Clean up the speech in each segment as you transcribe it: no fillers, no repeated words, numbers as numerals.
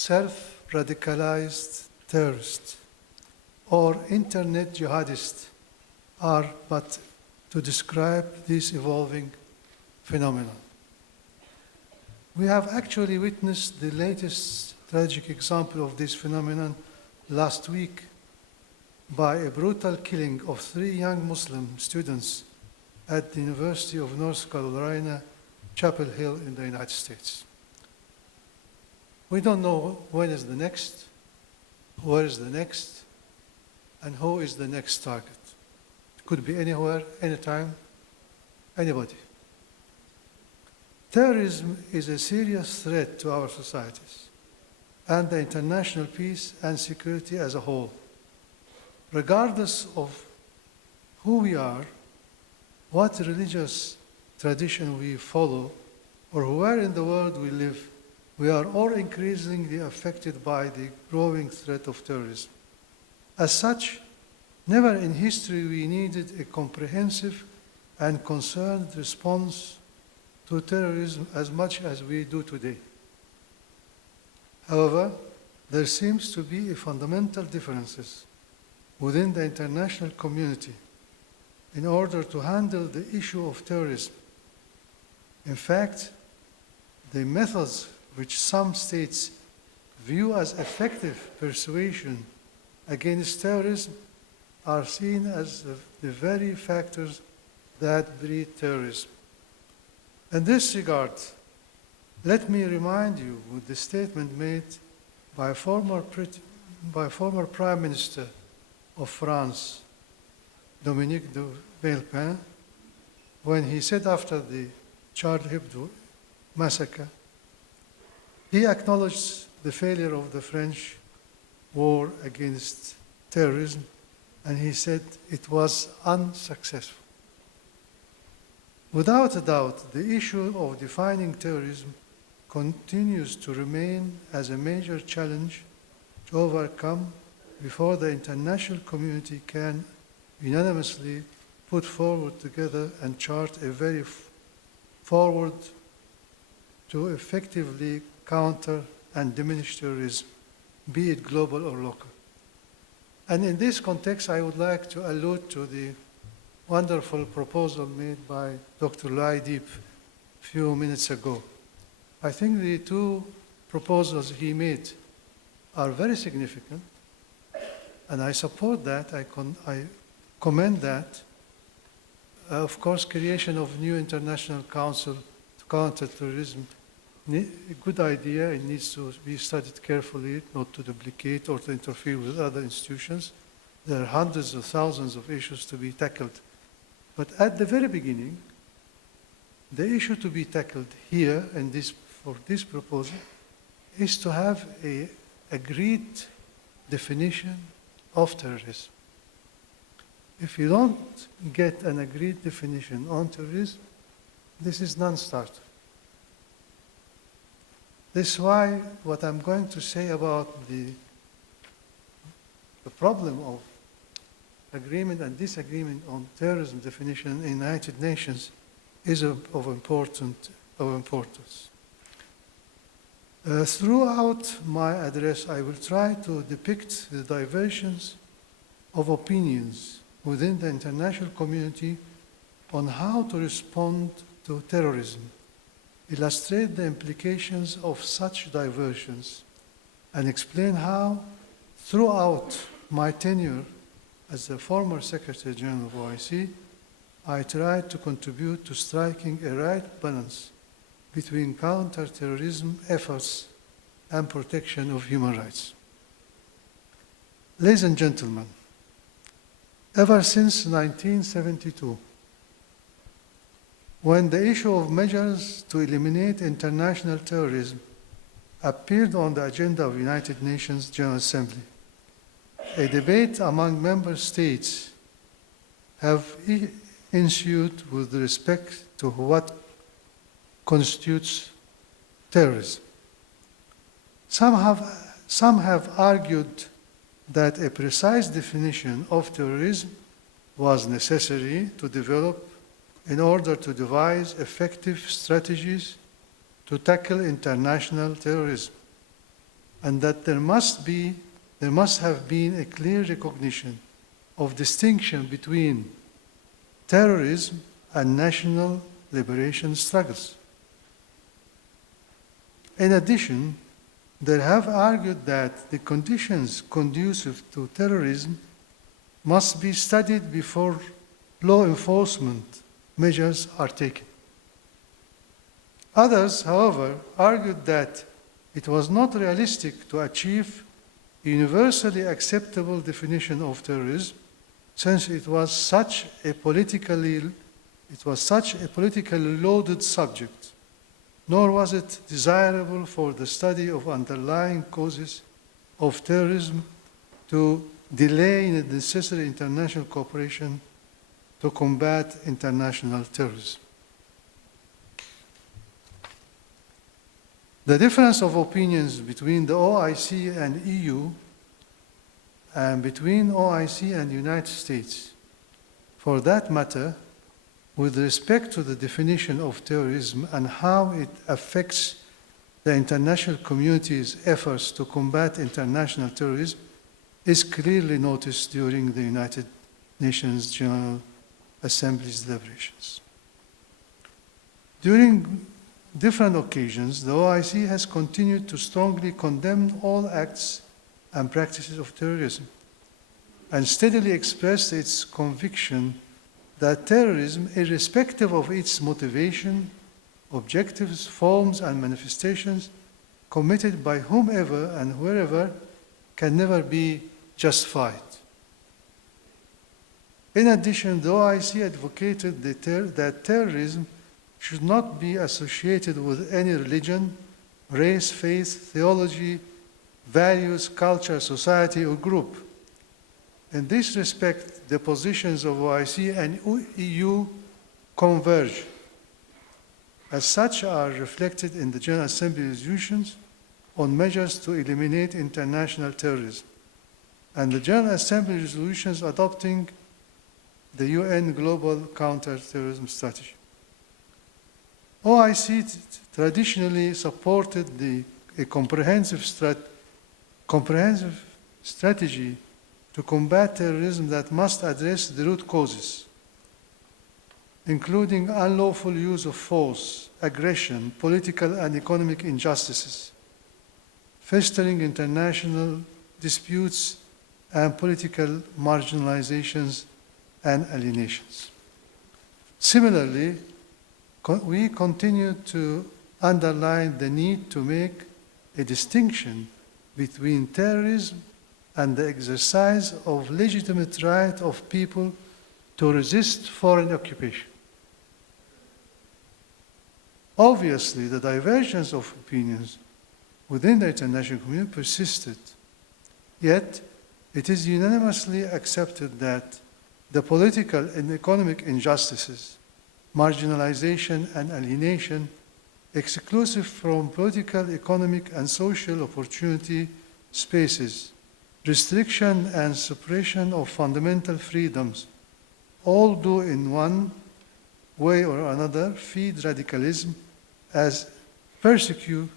self-radicalized terrorists or internet jihadists are but to describe this evolving phenomenon. We have actually witnessed the latest tragic example of this phenomenon last week by a brutal killing of 3 young Muslim students at the University of North Carolina, Chapel Hill in the United States. We don't know when is the next, where is the next, and who is the next target. It could be anywhere, anytime, anybody. Terrorism is a serious threat to our societies and the international peace and security as a whole. Regardless of who we are, what religious tradition we follow, or where in the world we live, we are all increasingly affected by the growing threat of terrorism. As such, never in history we needed a comprehensive and concerned response to terrorism as much as we do today. However, there seems to be fundamental differences within the international community in order to handle the issue of terrorism. In fact, the methods which some states view as effective persuasion against terrorism are seen as the very factors that breed terrorism. In this regard, let me remind you with the statement made by former Prime Minister of France, Dominique de Villepin, when he said after the Charlie Hebdo massacre, he acknowledged the failure of the French war against terrorism, and he said it was unsuccessful. Without a doubt, the issue of defining terrorism continues to remain as a major challenge to overcome before the international community can unanimously put forward together and chart a way forward to effectively counter and diminish terrorism, be it global or local. And in this context, I would like to allude to the wonderful proposal made by Dr. Laidib a few minutes ago. I think the 2 proposals he made are very significant, and I support that, I commend that. Of course, creation of new international council to counter terrorism, a good idea. It needs to be studied carefully, not to duplicate or to interfere with other institutions. There are hundreds of thousands of issues to be tackled. But at the very beginning, the issue to be tackled here in for this proposal is to have an agreed definition of terrorism. If you don't get an agreed definition on terrorism, this is non-starter. This is why what I'm going to say about the problem of agreement and disagreement on terrorism definition in the United Nations is of importance. Throughout my address, I will try to depict the diversions of opinions within the international community on how to respond to terrorism, illustrate the implications of such diversions, and explain how, throughout my tenure as the former Secretary General of OIC, I tried to contribute to striking a right balance between counter-terrorism efforts and protection of human rights. Ladies and gentlemen, ever since 1972, when the issue of measures to eliminate international terrorism appeared on the agenda of the United Nations General Assembly, a debate among member states have ensued with respect to what constitutes terrorism. Some have argued that a precise definition of terrorism was necessary to develop in order to devise effective strategies to tackle international terrorism. and that there must have been a clear recognition of distinction between terrorism and national liberation struggles. In addition, they have argued that the conditions conducive to terrorism must be studied before law enforcement measures are taken. Others, however, argued that it was not realistic to achieve a universally acceptable definition of terrorism, since it was such a politically loaded subject, nor was it desirable for the study of underlying causes of terrorism to delay the necessary international cooperation to combat international terrorism. The difference of opinions between the OIC and EU and between OIC and the United States, for that matter, with respect to the definition of terrorism and how it affects the international community's efforts to combat international terrorism, is clearly noticed during the United Nations General Assembly's deliberations. During different occasions, the OIC has continued to strongly condemn all acts and practices of terrorism and steadily expressed its conviction that terrorism, irrespective of its motivation, objectives, forms, and manifestations, committed by whomever and wherever, can never be justified. In addition, the OIC advocated that terrorism should not be associated with any religion, race, faith, theology, values, culture, society, or group. In this respect, the positions of OIC and EU converge. As such, are reflected in the General Assembly resolutions on measures to eliminate international terrorism, and the General Assembly resolutions adopting the UN Global Counter-Terrorism Strategy. OIC traditionally supported a comprehensive strategy to combat terrorism that must address the root causes, including unlawful use of force, aggression, political and economic injustices, festering international disputes, and political marginalizations and alienations. Similarly, we continue to underline the need to make a distinction between terrorism and the exercise of legitimate right of people to resist foreign occupation. Obviously, the divergence of opinions within the international community persisted, yet it is unanimously accepted that the political and economic injustices, marginalization and alienation, exclusive from political, economic, and social opportunity spaces, restriction and suppression of fundamental freedoms, all do in one way or another feed radicalism as precursor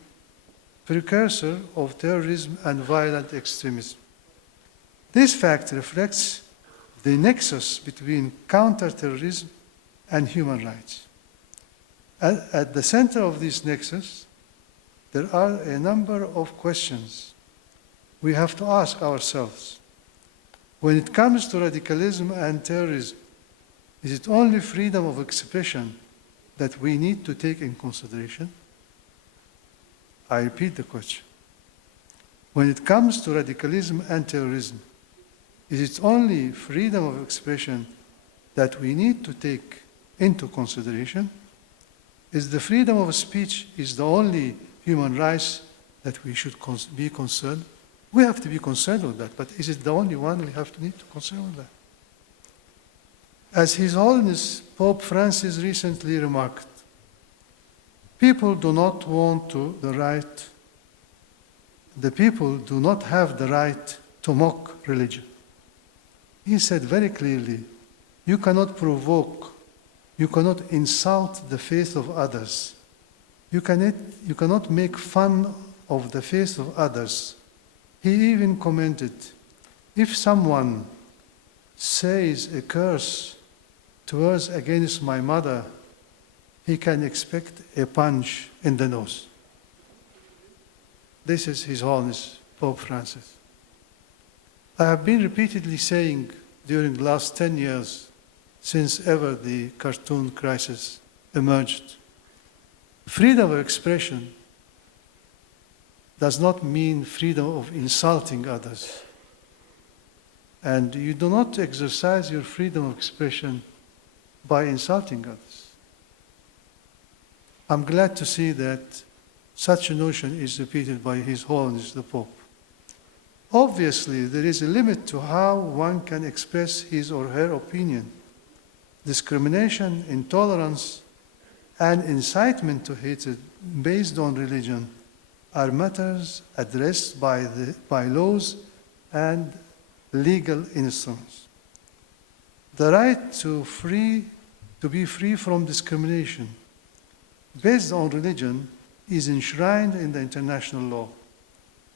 of terrorism and violent extremism. This fact reflects the nexus between counter-terrorism and human rights. At the center of this nexus, there are a number of questions we have to ask ourselves. When it comes to radicalism and terrorism, is it only freedom of expression that we need to take in consideration? I repeat the question. When it comes to radicalism and terrorism, is it only freedom of expression that we need to take into consideration? Is the freedom of speech is the only human rights that we should be concerned? We have to be concerned with that, but is it the only one we need to concern with that? As His Holiness Pope Francis recently remarked, people do not have the right to mock religion. He said very clearly, you cannot provoke, you cannot insult the faith of others. You cannot make fun of the faith of others. He even commented, if someone says a curse towards against my mother, he can expect a punch in the nose. This is His Holiness Pope Francis. I have been repeatedly saying during the last 10 years, since ever the cartoon crisis emerged, freedom of expression does not mean freedom of insulting others. And you do not exercise your freedom of expression by insulting others. I'm glad to see that such a notion is repeated by His Holiness the Pope. Obviously, there is a limit to how one can express his or her opinion. Discrimination, intolerance, and incitement to hatred based on religion are matters addressed by laws and legal instruments. The right to be free from discrimination based on religion is enshrined in the international law,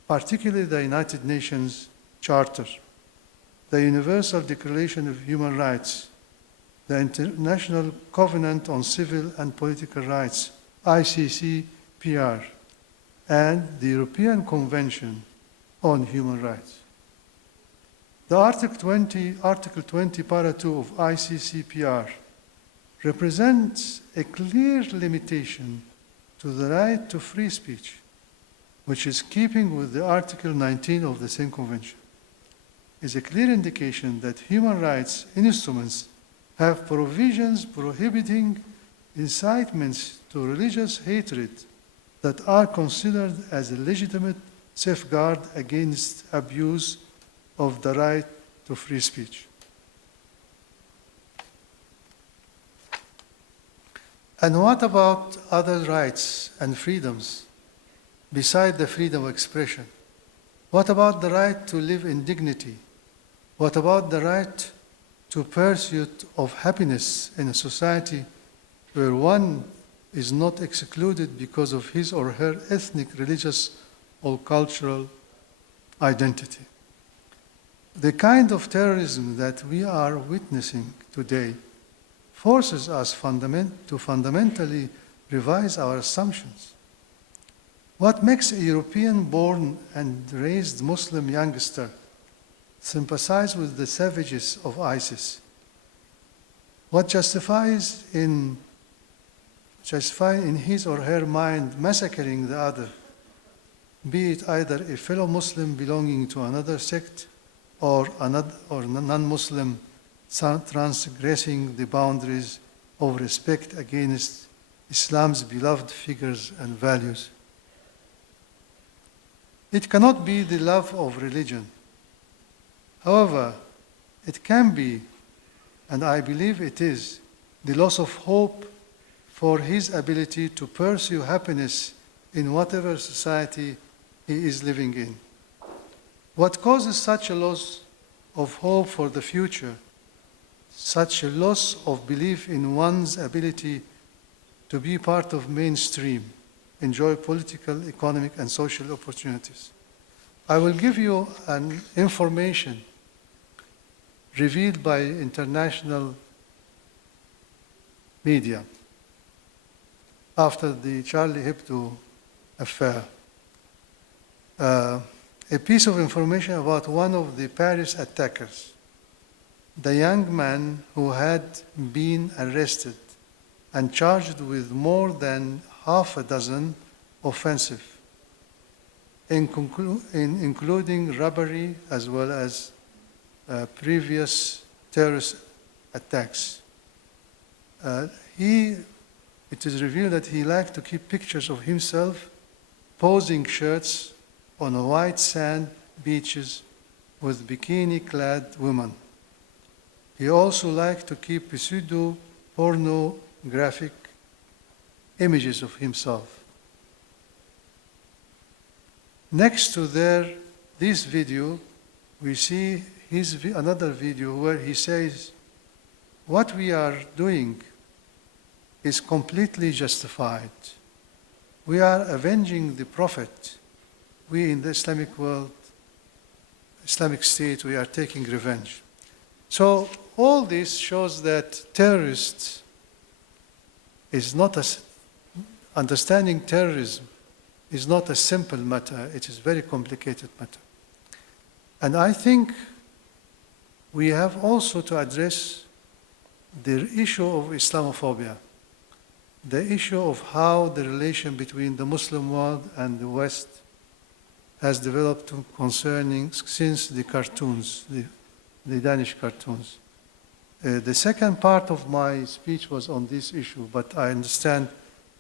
particularly the United Nations Charter, the Universal Declaration of Human Rights, the International Covenant on Civil and Political Rights, ICCPR, and the European Convention on Human Rights. The Article 20, Para 2 of ICCPR represents a clear limitation to the right to free speech, which is keeping with the Article 19 of the same convention. Is a clear indication that human rights instruments have provisions prohibiting incitements to religious hatred that are considered as a legitimate safeguard against abuse of the right to free speech. And what about other rights and freedoms beside the freedom of expression? What about the right to live in dignity? What about the right to pursuit of happiness in a society where one is not excluded because of his or her ethnic, religious, or cultural identity? The kind of terrorism that we are witnessing today forces us to fundamentally revise our assumptions. What makes a European-born and raised Muslim youngster sympathize with the savages of ISIS? What justifies in his or her mind massacring the other, be it either a fellow Muslim belonging to another sect or non-Muslim transgressing the boundaries of respect against Islam's beloved figures and values? It cannot be the love of religion. However, it can be, and I believe it is, the loss of hope for his ability to pursue happiness in whatever society he is living in. What causes such a loss of hope for the future, such a loss of belief in one's ability to be part of mainstream, enjoy political, economic, and social opportunities? I will give you an information revealed by international media after the Charlie Hebdo affair. A piece of information about one of the Paris attackers, the young man who had been arrested and charged with more than half a dozen offenses, including robbery as well as previous terrorist attacks. It is revealed that he liked to keep pictures of himself posing shirts on white sand beaches with bikini-clad women. He also liked to keep pseudo-pornographic images of himself. Next to this video, we see another video where he says, what we are doing is completely justified. We are avenging the Prophet we in the Islamic world, Islamic State, we are taking revenge. So all this shows that terrorists is not understanding terrorism is not a simple matter, it is a very complicated matter. And I think we have also to address the issue of Islamophobia, the issue of how the relation between the Muslim world and the West has developed concerning since the cartoons, the Danish cartoons. The second part of my speech was on this issue, but I understand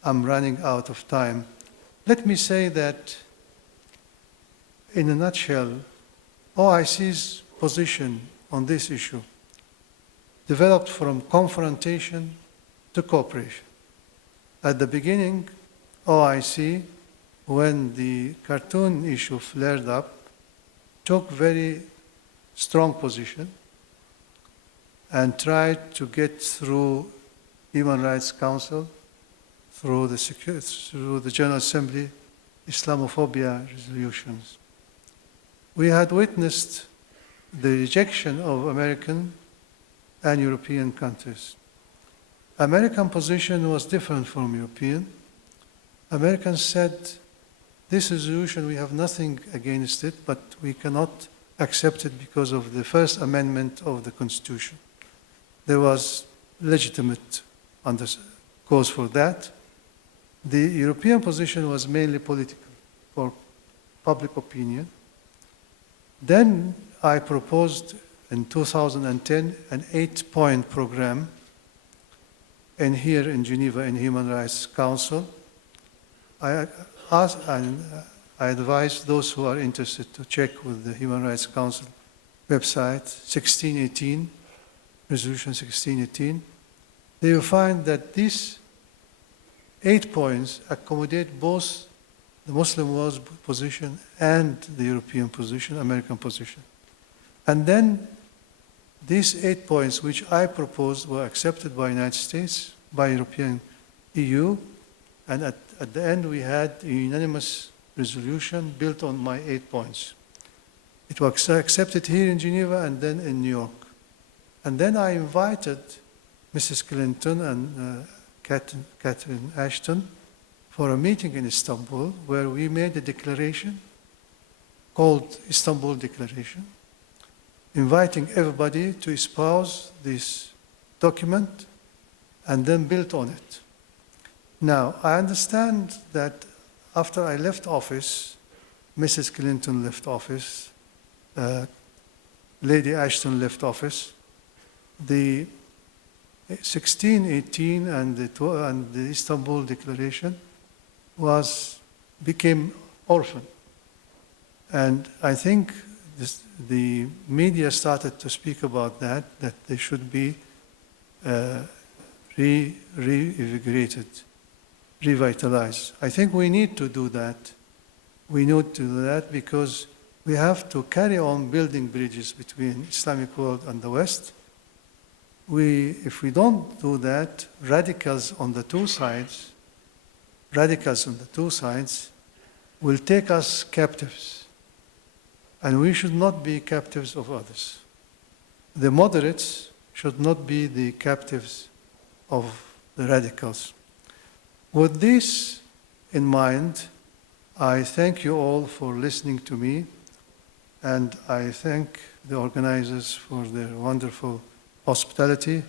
I'm running out of time. Let me say that, in a nutshell, OIC's position on this issue developed from confrontation to cooperation. At the beginning, OIC, when the cartoon issue flared up, took very strong position and tried to get through Human Rights Council, through the General Assembly, Islamophobia resolutions. We had witnessed the rejection of American and European countries. American position was different from European. Americans said, this resolution, we have nothing against it, but we cannot accept it because of the First Amendment of the Constitution. There was legitimate cause for that. The European position was mainly political, for public opinion. Then I proposed in 2010 an 8-point program here in Geneva in Human Rights Council. I asked and I advise those who are interested to check with the Human Rights Council website, 1618, Resolution 1618. They will find that these 8 points accommodate both the Muslim world's position and the European position, American position. And then these 8 points which I proposed were accepted by the United States, by European EU, and at the end we had a unanimous resolution built on my 8 points. It was accepted here in Geneva and then in New York. And then I invited Mrs. Clinton and Catherine Ashton for a meeting in Istanbul where we made a declaration called Istanbul Declaration, inviting everybody to espouse this document and then build on it. Now, I understand that after I left office, Mrs. Clinton left office, Lady Ashton left office, the 1618 and the Istanbul Declaration became orphan. And I think the media started to speak about that they should be reinvigorated, revitalized. I think we need to do that. We need to do that because we have to carry on building bridges between Islamic world and the West. If we don't do that, radicals on the two sides will take us captives. And we should not be captives of others. The moderates should not be the captives of the radicals. With this in mind, I thank you all for listening to me, and I thank the organizers for their wonderful hospitality,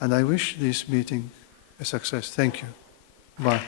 and I wish this meeting a success. Thank you. Bye.